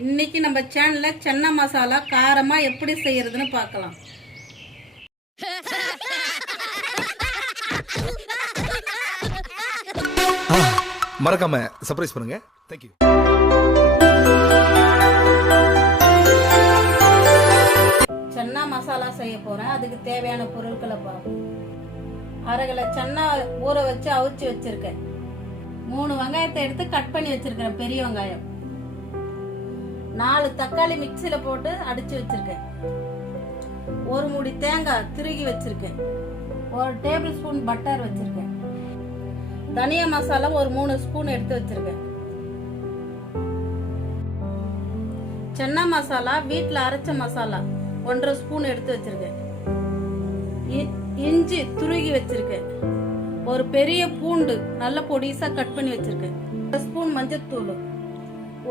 இன்னைக்கு நம்ம சேனல்ல சன்னா மசாலா காரமா எப்படி செய்யறதுன்னு பார்க்கலாம். மறக்காம சர்ப்ரைஸ் பண்ணுங்க. Thank you. சன்னா மசாலா செய்ய போறேன். அதுக்கு தேவையான பொருட்களை பார்ப்போம். அரை கிலோ சன்னா ஊற வச்சு அவிச்சு வச்சிருக்கேன். 3 வெங்காயத்தை எடுத்து கட் பண்ணி வச்சிருக்கேன், பெரிய வெங்காயம். 4 தக்காளி மிக்சியில போட்டு அடிச்சு வச்சிருக்கேன். 1 மூடி தேங்காய் திருகி வச்சிருக்கேன். 1 டேபிள் ஸ்பூன் பட்டர் வச்சிருக்கேன். தனியா மசாலா ஒரு 3 ஸ்பூன் எடுத்து வச்சிருக்கேன். சன்னா மசாலா வீட்டுல அரைச்ச மசாலா 1.5 ஸ்பூன் எடுத்து வச்சிருக்கேன். இஞ்சி துருகி வச்சிருக்கேன். ஒரு பெரிய பூண்டு நல்ல பொடிசா கட் பண்ணி வச்சிருக்கேன். 1 ஸ்பூன் மஞ்சத்தூள்,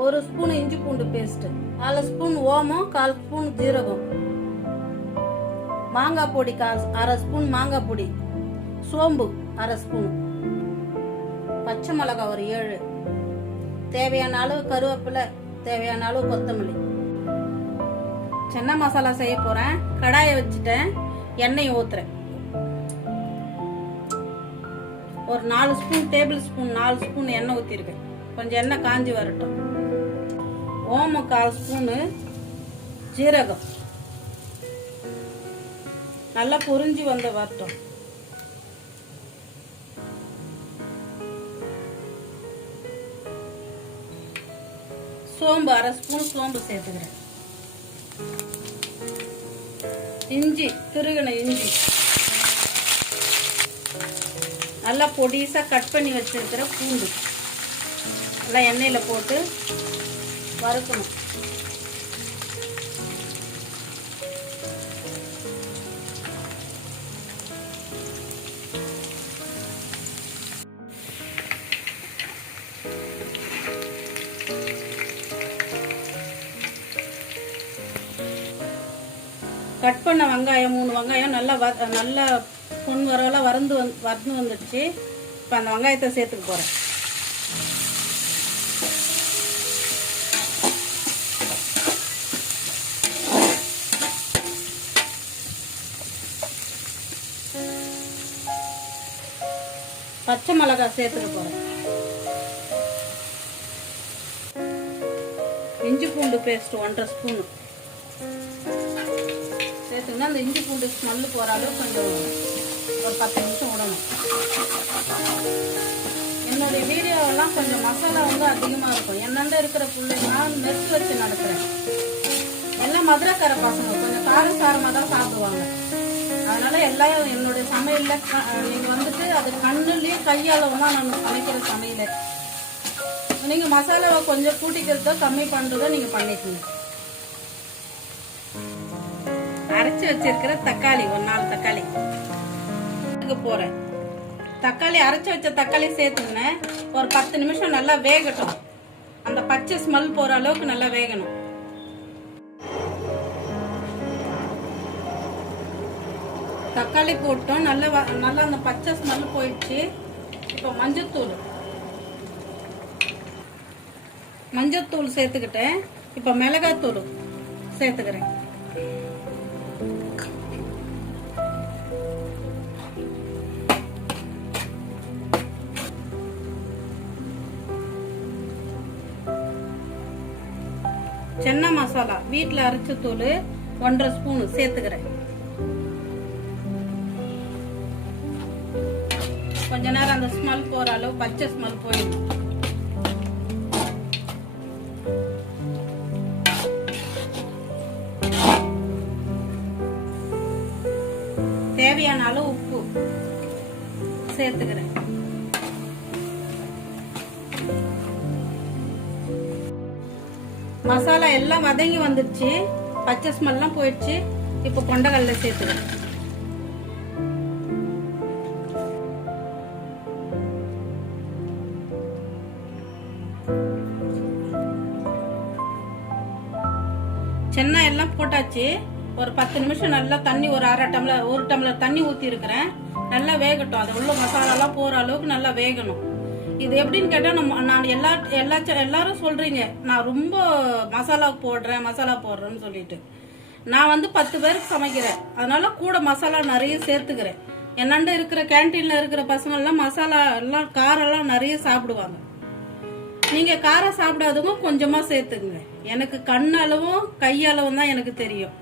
1 ஸ்பூன் இஞ்சி பூண்டு பேஸ்ட், 1/4 ஸ்பூன் ஓமம், 1/4 ஸ்பூன் ஜீரகம், மாங்காய் பொடி 1/2 ஸ்பூன் மாங்காய் பொடி, சோம்பு 1/2 ஸ்பூன், பச்சை மிளகாய் ஒரு 7, தேவையான அளவு கருவேப்பிலை, தேவையான அளவு கொத்தமல்லி. சன்னா மசாலா செய்ய போறேன். கடாயை வச்சுட்டேன், எண்ணெய் ஊத்துறேன். ஒரு 4 ஸ்பூன் டேபிள் ஸ்பூன் 4 ஸ்பூன் எண்ணெய் ஊத்திருக்கேன். கொஞ்சம் எண்ணெய் காஞ்சி வரட்டும். ஓமம் 1/4 ஸ்பூனு, ஜீரகம் நல்லா பொரிஞ்சு வந்த வரட்டும். சோம்பு 1/2 ஸ்பூன் சோம்பு சேர்த்துக்கிறேன். இஞ்சி திருகின இஞ்சி நல்லா பொடிசா கட் பண்ணி வச்சிருக்கிற பூண்டு நல்லா எண்ணெயில போட்டு வறுக்கணும். கட் பண்ண வெங்காயம் 3 வெங்காயம் நல்லா பொன் வரலாம் வறந்து வந்துடுச்சு. இப்போ அந்த வெங்காயத்தை சேர்த்துக்க போறேன். பச்சை மிளகாய் சேர்த்துக்க போறேன். இஞ்சி பூண்டு பேஸ்ட் 1.5 ஸ்பூன் சேர்த்துங்கன்னா அந்த இஞ்சி பூண்டு ஸ்மெல்லு போகிற அளவு கொஞ்சம் ஒரு 10 நிமிஷம் விடணும். என்னுடைய வீடியோவெல்லாம் கொஞ்சம் மசாலா அதிகமாக இருக்கும். என்னென்ன இருக்கிற நான் நெருப்பு வச்சு நடக்கிறேன். எல்லாம் மதுரைக்கார பசங்க கொஞ்சம் காரசாரமாக தான் சாப்பிடுவாங்க. அதனால எல்லாம் என்னுடைய சமையலில் நீங்கள் அது கண்ணுலேயும் கையாளவும் தான் நான் சமைக்கிற சமையல. நீங்கள் மசாலாவை கொஞ்சம் கூட்டிக்கிறதோ கம்மி பண்ணுறதோ நீங்கள் பண்ணிக்கணும். அரைச்சி வச்சிருக்கிற தக்காளி ஒரு 4 தக்காளி போறேன். தக்காளி அரைச்சி வச்ச தக்காளி சேர்த்துக்கினேன். ஒரு 10 நிமிஷம் நல்லா வேகட்டும். அந்த பச்சை ஸ்மெல் போற அளவுக்கு நல்லா வேகணும். தக்காளி போட்டோம், நல்லா அந்த பச்சை ஸ்மெல் போயிடுச்சு. இப்போ மஞ்சத்தூள் சேர்த்துக்கிட்டேன். இப்போ மிளகாத்தூள் சேர்த்துக்கிறேன். சன்னா மசாலா வீட்டில் அரைச்ச தூள் 1.5 ஸ்பூன் சேர்த்துக்கிறேன். கொஞ்ச நேரம் அந்த ஸ்மெல் போற அளவு பச்சை ஸ்மெல் போயிடும். தேவையான அளவு உப்பு சேர்த்துக்கிறேன். மசாலா எல்லாம் வதங்கி வந்துடுச்சு, பச்சை ஸ்மெல்லாம் போயிடுச்சு. இப்போ கொண்டக்கடலை சேர்த்துக்கிறேன். சென்னா எல்லாம் போட்டாச்சு. ஒரு 10 நிமிஷம் நல்லா தண்ணி ஒரு 1 டம்ளர் தண்ணி ஊற்றி இருக்கிறேன். நல்லா வேகட்டும். அது உள்ள மசாலாலாம் போகிற அளவுக்கு நல்லா வேகணும். இது எப்படின்னு கேட்டால் நான் எல்லாரும் சொல்கிறீங்க நான் ரொம்ப மசாலா போடுறேன்னு சொல்லிட்டு. நான் வந்து 10 பேருக்கு சமைக்கிறேன், அதனால கூட மசாலா நிறைய சேர்த்துக்கிறேன். என்னாண்ட இருக்கிற கேன்டீனில் இருக்கிற பசங்கள்லாம் மசாலா எல்லாம் காரெல்லாம் நிறைய சாப்பிடுவாங்க. நீங்கள் காரம் சாப்பிடாதவங்க கொஞ்சமாக சேர்த்துக்குங்க. எனக்கு கண்ணளவும் கையளவும் தான் எனக்கு தெரியும்.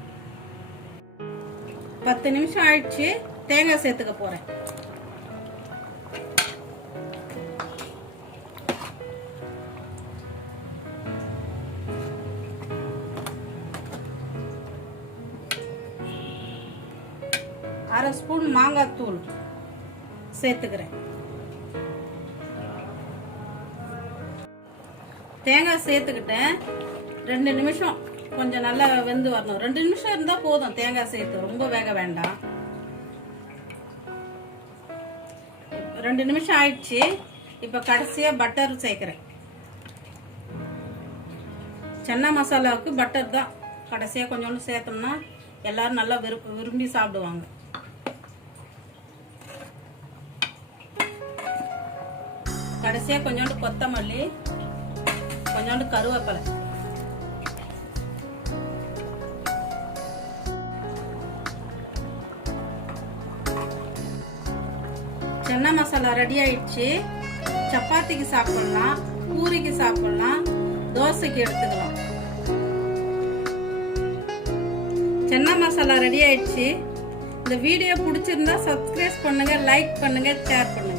10 நிமிஷம் ஆயிடுச்சு. தேங்காய் சேர்த்துக்க போகிறேன். அரை ஸ்பூன் மாங்காய் தூள் சேர்த்துக்கிறேன். தேங்காய் சேர்த்துக்கிட்டேன். 2 நிமிஷம் கொஞ்சம் நல்லா வெந்து வரணும். 2 நிமிஷம் இருந்தால் போதும். தேங்காய் சேர்த்து ரொம்ப வேக வேண்டாம். 2 நிமிஷம் ஆயிடுச்சு. இப்போ கடைசியாக பட்டர் சேர்க்குறேன். சன்னா மசாலாவுக்கு பட்டர் தான் கடைசியாக கொஞ்சோண்டு சேர்த்தோம்னா எல்லாரும் நல்லா விரும்பி சாப்பிடுவாங்க. கடைசியாக கொஞ்சோண்டு கொத்தமல்லி, கொஞ்சோண்டு கருவேப்பிலை. சன்னா மசாலா ரெடி ஆயிடுச்சு. சப்பாத்திக்கு சாப்பிடலாம், பூரிக்கு சாப்பிடலாம், தோசைக்கு எடுத்துக்கலாம். சன்னா மசாலா ரெடி ஆயிடுச்சு. இந்த வீடியோ பிடிச்சிருந்தா சப்ஸ்கிரைப் பண்ணுங்க, லைக் பண்ணுங்க, ஷேர் பண்ணுங்க.